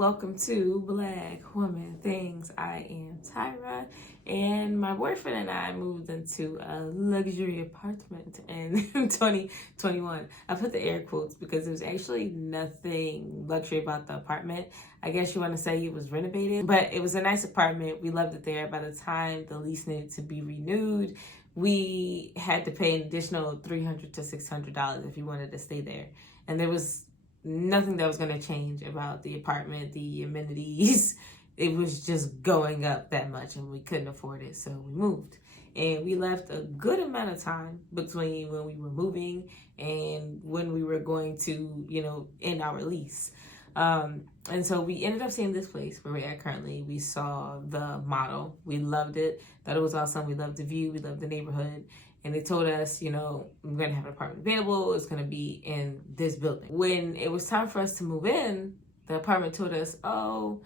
welcome to Black Woman Things. I am Tyra, and my boyfriend and I moved into a luxury apartment in 2021. I put the air quotes because there was actually nothing luxury about the apartment. I guess you want to say it was renovated, but it was a nice apartment. We loved it there. By the time the lease needed to be renewed, we had to pay an additional $300 to $600 if you wanted to stay there. And there was nothing that was going to change about the apartment, the amenities. It was just going up that much and we couldn't afford it. So we moved, and we left a good amount of time between when we were moving and when we were going to, end our lease. And so we ended up seeing this place where we're at currently. We saw the model. We loved it. Thought it was awesome. We loved the view. We loved the neighborhood. And they told us, we're going to have an apartment available. It's going to be in this building. When it was time for us to move in, the apartment told us, oh,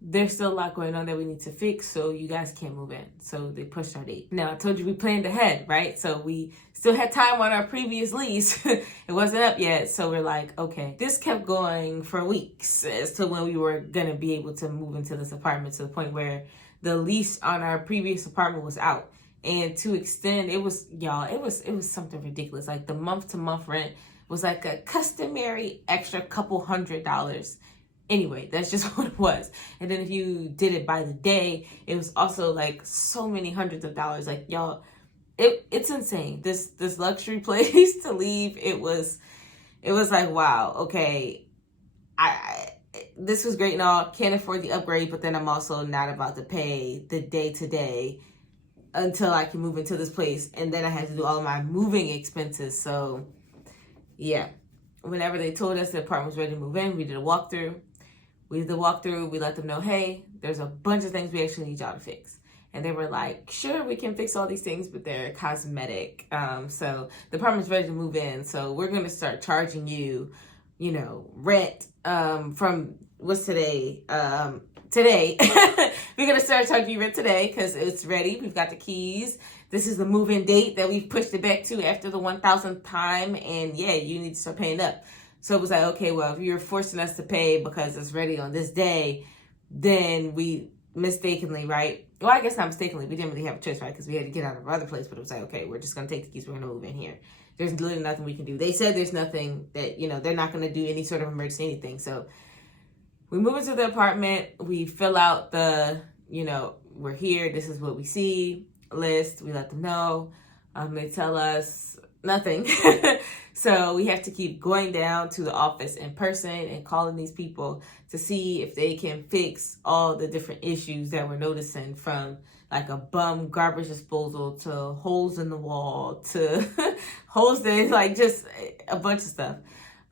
there's still a lot going on that we need to fix, so you guys can't move in. So they pushed our date. Now, I told you we planned ahead, right? So we still had time on our previous lease. It wasn't up yet. So we're like, okay. This kept going for weeks as to when we were going to be able to move into this apartment, to the point where the lease on our previous apartment was out. And to extend, it was something ridiculous. Like the month-to-month rent was like a customary extra couple $100s. Anyway, that's just what it was. And then if you did it by the day, it was also like so many hundreds of dollars. Like, y'all, it's insane. This luxury place to leave, it was like, wow, okay, this was great and all, can't afford the upgrade, but then I'm also not about to pay the day-to-day until I can move into this place. And then I had to do all of my moving expenses. So yeah, whenever they told us the apartment was ready to move in, we did a walkthrough. We let them know, hey, there's a bunch of things we actually need y'all to fix. And they were like, sure, we can fix all these things, but they're cosmetic. So the apartment's ready to move in. So we're going to start charging you, rent from, what's today? Today. We're going to start charging you rent today because it's ready. We've got the keys. This is the move-in date that we've pushed it back to after the 1,000th time. And yeah, you need to start paying up. So it was like, okay, well, if you're forcing us to pay because it's ready on this day, then we mistakenly, right? Well, I guess not mistakenly. We didn't really have a choice, right? Because we had to get out of our other place. But it was like, okay, we're just going to take the keys. We're going to move in here. There's literally nothing we can do. They said there's nothing that, they're not going to do any sort of emergency anything. So we move into the apartment. We fill out the, we're here. This is what we see list. We let them know. They tell us nothing. So we have to keep going down to the office in person and calling these people to see if they can fix all the different issues that we're noticing, from like a bum garbage disposal to holes in the wall to holes that, like, just a bunch of stuff.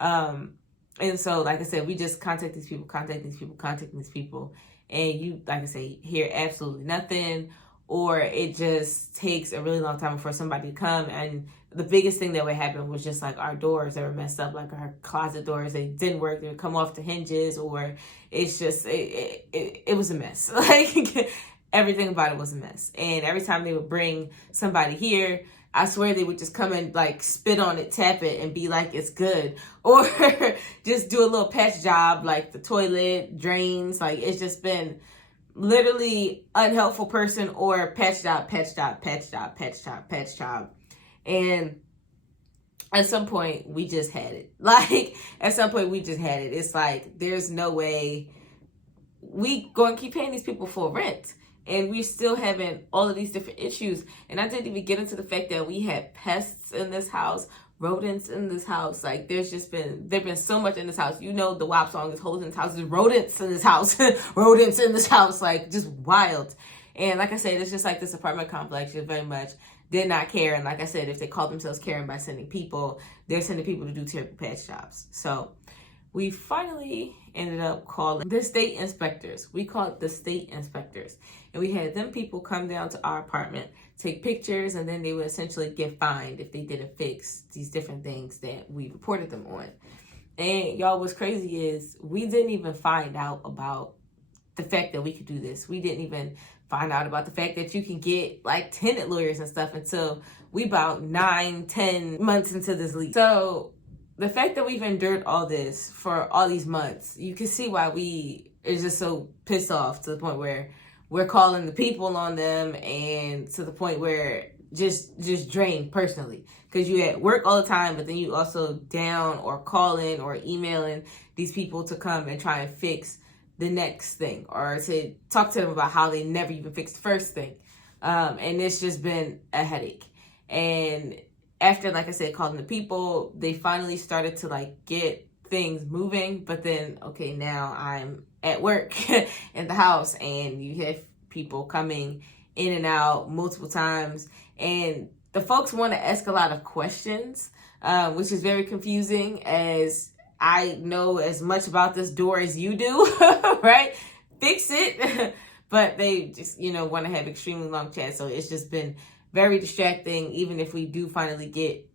And so, like I said, we just contact these people. And you, like I say, hear absolutely nothing, or it just takes a really long time for somebody to come. And the biggest thing that would happen was just like our doors that were messed up, like our closet doors, they didn't work. They would come off the hinges, or it's just, it was a mess. Like, everything about it was a mess. And every time they would bring somebody here, I swear they would just come and like spit on it, tap it, and be like, it's good. Or just do a little patch job, like the toilet, drains. Like, it's just been literally unhelpful person or patch job. And at some point, we just had it. It's like, there's no way we going to keep paying these people full rent. And we're still having all of these different issues. And I didn't even get into the fact that we had pests in this house, rodents in this house. Like, there's been so much in this house. The WAP song is holes in this house. There's rodents in this house. Rodents in this house. Like, just wild. And like I said, it's just like this apartment complex just very much did not care. And like I said, if they call themselves caring by sending people, they're sending people to do terrible patch jobs. So we finally ended up calling the state inspectors. We called the state inspectors. And we had them people come down to our apartment, take pictures, and then they would essentially get fined if they didn't fix these different things that we reported them on. And y'all, what's crazy is we didn't even find out about the fact that we could do this. We didn't even find out about the fact that you can get like tenant lawyers and stuff until we about 9-10 months into this lease. So the fact that we've endured all this for all these months, you can see why we is just so pissed off to the point where we're calling the people on them, and to the point where just drained personally, because you at work all the time, but then you also down or calling or emailing these people to come and try and fix the next thing, or to talk to them about how they never even fixed the first thing. And it's just been a headache. And after, like I said, calling the people, they finally started to like get things moving. But then, okay, now I'm at work in the house, and you have people coming in and out multiple times, and the folks want to ask a lot of questions, which is very confusing, as I know as much about this door as you do, right? Fix it. But they just, want to have extremely long chats. So it's just been very distracting, even if we do finally get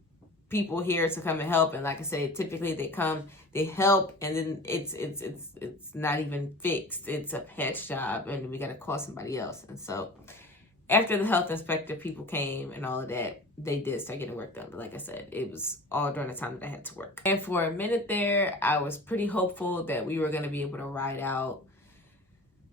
people here to come and help. And like I said, typically they come, they help, and then it's not even fixed. It's a patch job, and we got to call somebody else. And so after the health inspector people came and all of that, they did start getting work done. But like I said, it was all during the time that I had to work. And for a minute there, I was pretty hopeful that we were going to be able to ride out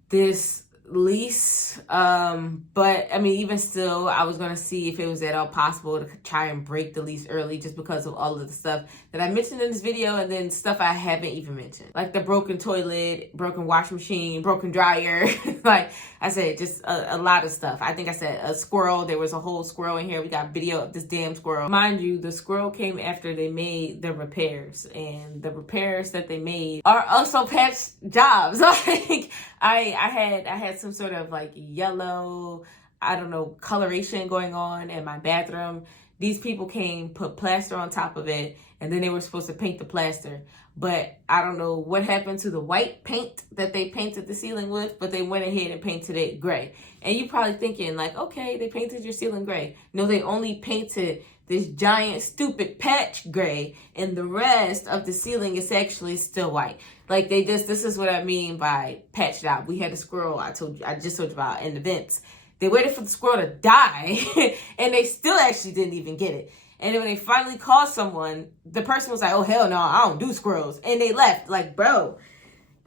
this lease, but I mean, even still, I was going to see if it was at all possible to try and break the lease early, just because of all of the stuff that I mentioned in this video, and then stuff I haven't even mentioned, like the broken toilet, broken washing machine, broken dryer. Like I said, just a lot of stuff. I think I said a squirrel. There was a whole squirrel in here. We got video of this damn squirrel. Mind you, the squirrel came after they made the repairs, and the repairs that they made are also patch jobs. Like I had some sort of like yellow, I don't know, coloration going on in my bathroom. These people came, put plaster on top of it, and then they were supposed to paint the plaster. But I don't know what happened to the white paint that they painted the ceiling with, but they went ahead and painted it gray. And you're probably thinking like, okay, they painted your ceiling gray. No, they only painted this giant stupid patch gray, and the rest of the ceiling is actually still white. Like this is what I mean by patch job. We had a squirrel I just told you about in the vents. They waited for the squirrel to die and they still actually didn't even get it. And then when they finally called someone, the person was like, oh hell no, I don't do squirrels. And they left. Like, bro,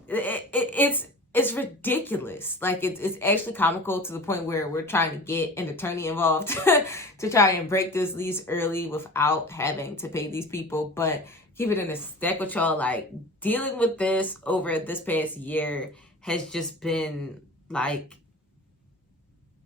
it's ridiculous. Like it's actually comical, to the point where we're trying to get an attorney involved to try and break this lease early without having to pay these people. But keep it in a stack with y'all, like dealing with this over this past year has just been like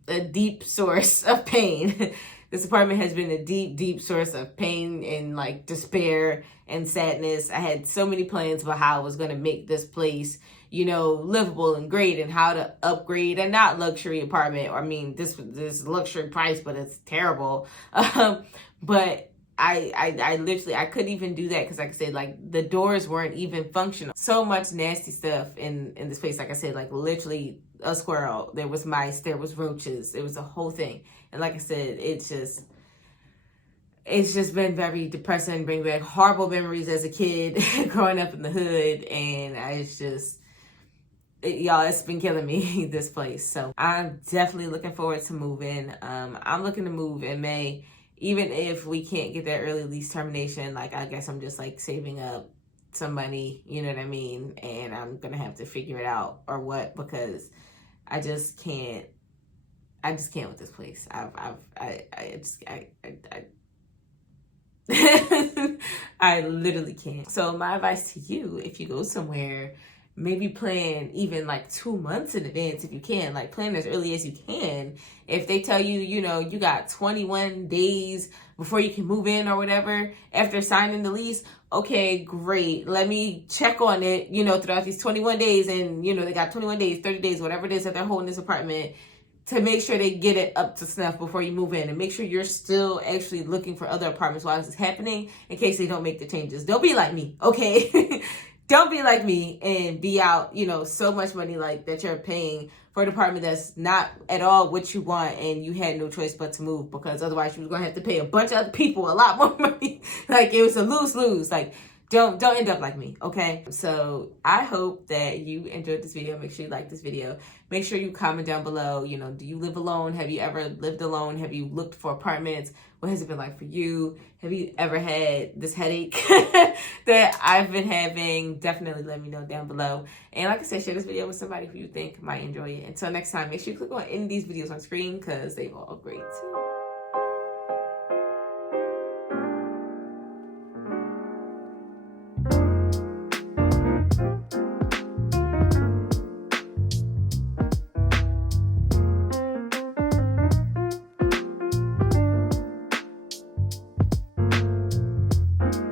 a deep source of pain. This apartment has been a deep source of pain and like despair and sadness. I had so many plans about how I was going to make this place, livable and great, and how to upgrade a not luxury apartment. I mean, this luxury price, but it's terrible. But I literally, I couldn't even do that, because like I said, like the doors weren't even functional. So much nasty stuff in this place. Like I said, like literally a squirrel, there was mice, there was roaches, it was a whole thing. And like I said, it's just been very depressing, bring back horrible memories as a kid growing up in the hood. And y'all, it's been killing me, this place. So I'm definitely looking forward to moving. I'm looking to move in May. Even if we can't get that early lease termination, like I guess I'm just like saving up some money, you know what I mean? And I'm gonna have to figure it out or what, because I just can't with this place. I literally can't. So my advice to you, if you go somewhere, maybe plan even like 2 months in advance if you can. Like plan as early as you can. If they tell you, you got 21 days before you can move in or whatever after signing the lease, okay, great. Let me check on it, throughout these 21 days. And, they got 21 days, 30 days, whatever it is that they're holding this apartment, to make sure they get it up to snuff before you move in, and make sure you're still actually looking for other apartments while this is happening, in case they don't make the changes. Don't be like me, okay? Don't be like me and be out, so much money like that you're paying for an apartment that's not at all what you want, and you had no choice but to move, because otherwise you was going to have to pay a bunch of other people a lot more money. Like, it was a lose-lose. Like, don't end up like me, okay? So I hope that you enjoyed this video. Make sure you like this video. Make sure you comment down below, you know, do you live alone? Have you ever lived alone? Have you looked for apartments? What has it been like for you? Have you ever had this headache that I've been having? Definitely let me know down below. And like I said, share this video with somebody who you think might enjoy it. Until next time, make sure you click on any of these videos on screen because they're all great too.